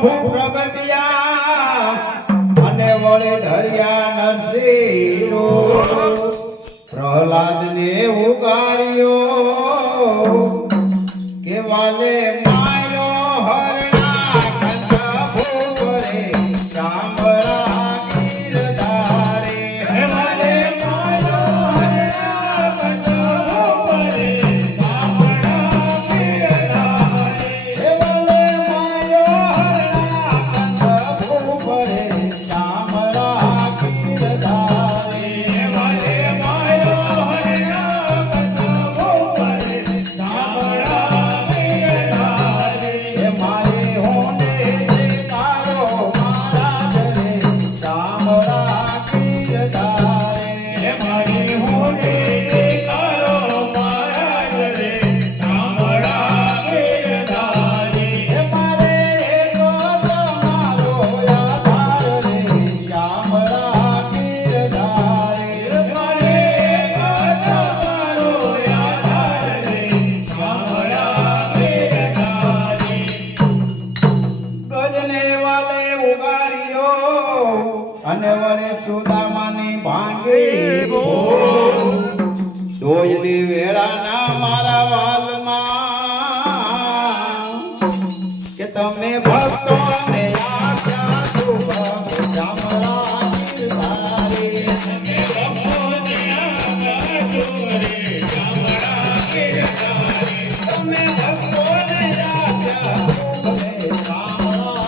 પ્રભુ પ્રગટ્યા અને વળે ધર્યા નરસિંહ પ્રહલાદ ને ઉગાર્યો કે વાલે માયો હરણા કંઠ ભૂપરે ચામડા ગીરધારે હે વાલે માયો હરણા કંઠ ભૂપરે ચામડા ગીરધારે હે વાલે માયો હરણા કંઠ ભૂપરે ચામડા ગીરધારે હે વાલે માયો હરણા કંઠ ભૂપરે ચામડા ગીરધારે હે મારે હોને દેખાડો મહારાજ રે ચામડા ગીરધારે હે મારે હોને દેખાડો મહારાજ રે ચામડા ગીરધારે હે મારે એકો તમારો આધાર રે ચામડા ગીરધારે હે મારે એકો તમારો આધાર રે ચામડા ગીરધારે ગજને વાલે ઉગાર્યો અને વરે સુદામાની ભાંગી દોયલી વેળાના મારા વાલમાં કે તમે ભક્તોને આપ્યા શુભ ચામડા ગીરધારે તમે ભક્તોને આપ્યા શુભ રે ચામડા ગીરધારે તમે ભક્તોને આપ્યા શુભ રે ચામડા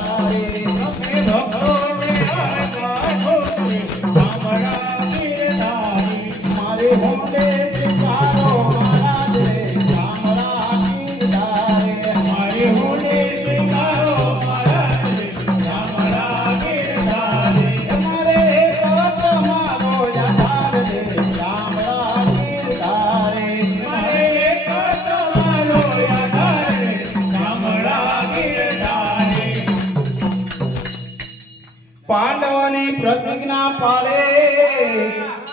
ગીરધારે તમે ભક્તોને આપ્યા શુભ રે ચામડા ગીરધારે મારે હોને સ્વીકારો મહારાજ રે ચામડા ગીરધારે મારે હોને સ્વીકારો મહારાજ રે ચામડા ગીરધારે મારે એકો તમારો આધાર રે ચામડા ગીરધારે મારે એકો તમારો આધાર રે ચામડા ગીરધારે પાંડવોની પ્રતિજ્ઞા પાળે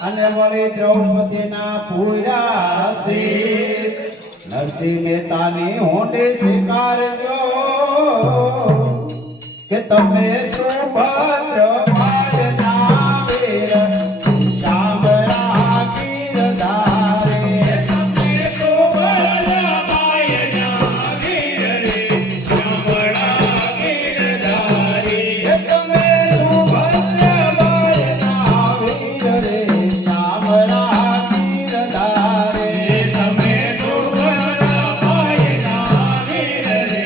અને વળી દ્રૌપદીના પૂર્યા છે નરસિંહ મહેતાની હોંડે સ્વીકારજો કે તમે સુભદ્ર ભાઈના વીર ચામડા ગીરધારે તમે સુભદ્ર ભાઈના વીર રે ચામડા ગીરધારે તમે સુભદ્ર ભાઈના વીર રે ચામડા ગીરધારે તમે સુભદ્ર ભાઈના વીર રે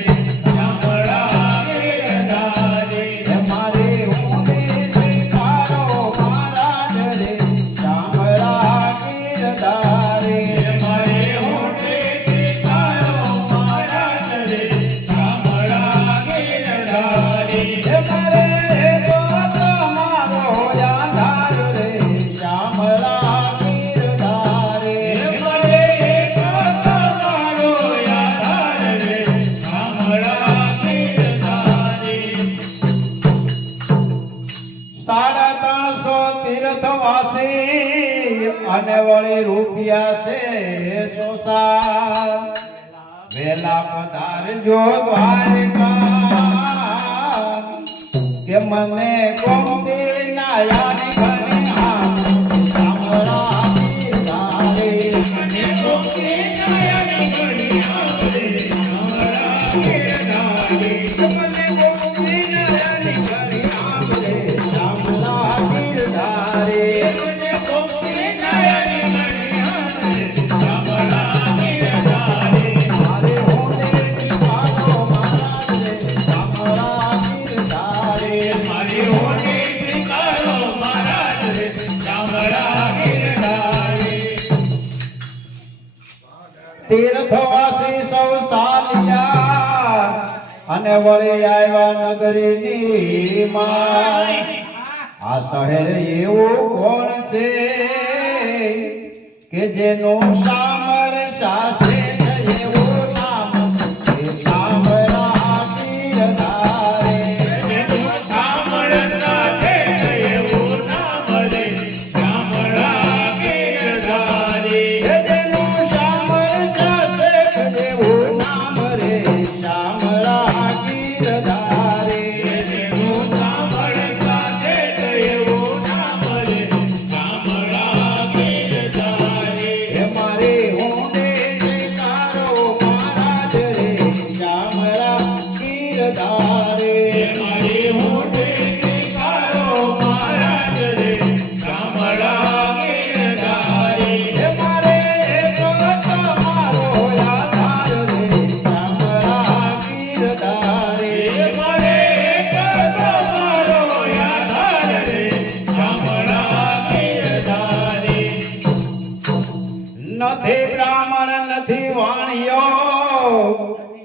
ચામડા ગીરધારે મારે હોને સ્વીકારો મહારાજ રે ચામડા ગીરધારે મારે હોને સ્વીકારો મહારાજ રે ચામડા ગીરધારે મારે એકો તમારો આધાર રે ચામડા ગીરધારે મારે એકો તમારો આધાર રે ચામડા ગીરધારે 350 તીર્થવાસી અને વળી રૂપિયા છે સોસા વેલા પધારજો દ્વારકા કે મને ગોમતી નાયાની ઘણી આમ ચામડા ગીરધારે મને ગોમતી નાયાની ઘણી આમ રે ચામડા ગીરધારે મને ગોમતી નાયાની ઘણી આમ રે ચામડા ગીરધારે મને ગોમતી નાયાની ઘણી આમ રે ચામડા ગીરધારે મારે હોને સ્વીકારો મહારાજ રે ચામડા ગીરધારે મારે હોને સ્વીકારો મહારાજ રે ચામડા ગીરધારે તીર્થવાસી સૌ સાલિયા અને વળી આવ્યા નગરીની માં આ શહેર એવું કોણ છે કે જેનું સામરસા છે એવું નામ એ ચામડા ગીરધારે જેનું સામરસા છે એવું નામ રે ચામડા ગીરધારે જેનું સામરસા છે એવું નામ રે ચામડા ગીરધારે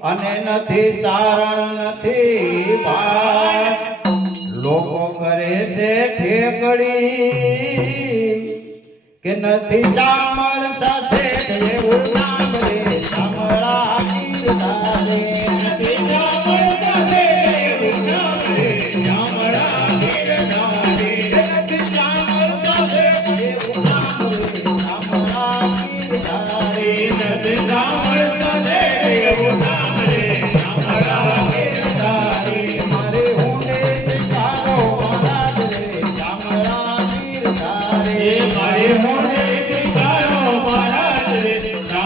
અને નથી સારણ નથી ભાર લોકો કરે છે ઠેકડી કે નથી ચામર સાથે એવું નામ રે ચામડા ગીરધારે નથી ચામર સાથે એવું નામ રે ચામડા ગીરધારે નથી ચામર સાથે એવું નામ રે ચામડા ગીરધારે નથી ચામર સાથે એવું નામ રે ચામડા ગીરધારે મારે હુંડે શિકારો મહારાજ રે ચામડા ગીરધારે મારે હુંડે શિકારો મહારાજ રે ચામડા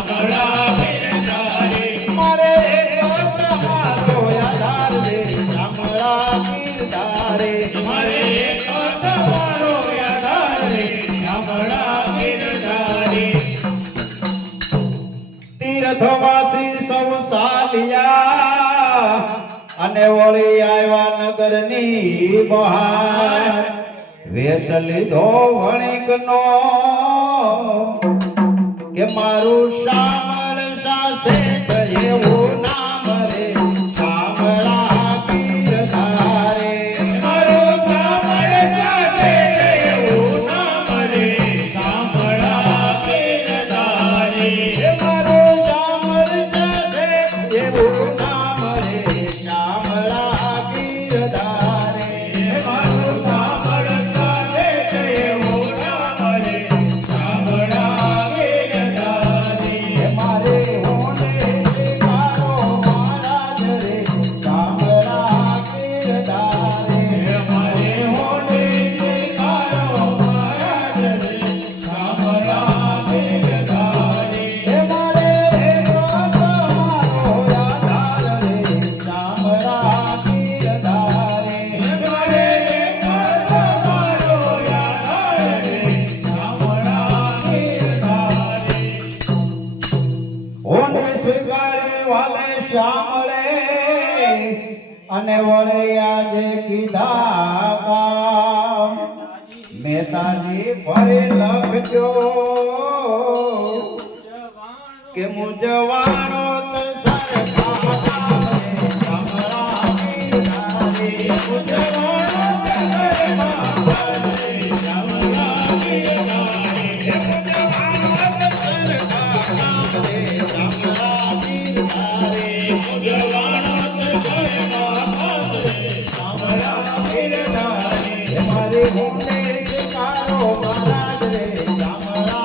ગીરધારે મારે એક તમારો આધાર રે ચામડા ગીરધારે મારે એક તમારો આધાર રે ચામડા ગીરધારે તીર્થવાસી સૌ સાલિયા અને વળી આવ્યા નગરની બહાર વેશ લીધો વણિકનો કે મારું શામર સાસે એવું નામ રે ચામડા ગીરધારે મારું શામર સાસે એવું નામ રે ચામડા ગીરધારે મારું શામર સાસે એવું નામ રે ચામડા ગીરધારે મારું શામર સાસે એવું નામ રે ચામડા ગીરધારે મારે હોને શિકારો મહારાજ રે ચામડા ગીરધારે મારે હોને શિકારો મહારાજ રે ચામડા ગીરધારે મારે તમારો આધાર રે ચામડા ગીરધારે મારે તમારો આધાર રે ચામડા ગીરધારે ઓને સ્વીકારે વાલે શ્યામળે અને વળે આજે કીધા કામ મહેતાજી ફરે લખજો કે મુજવાણો મારે હોને શિકારો મહારાજ રે ચામડા